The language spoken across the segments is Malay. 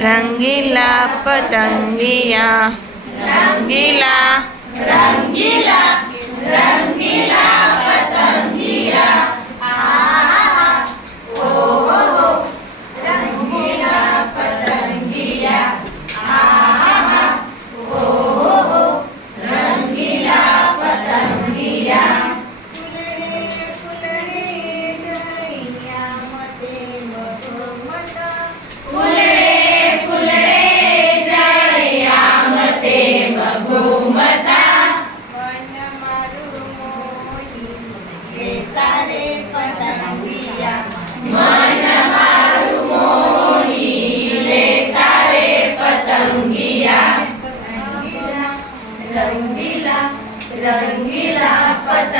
Rangila Padangia. Rangila. Rangila. Rangila. Rangila, rangila, patang.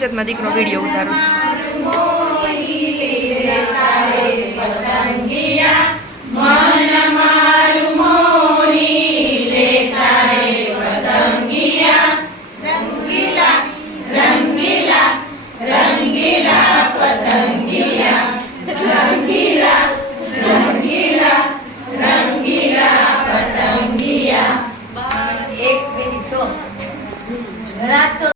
બચતમાં દીકરો વીડિયો ઉતારું છું.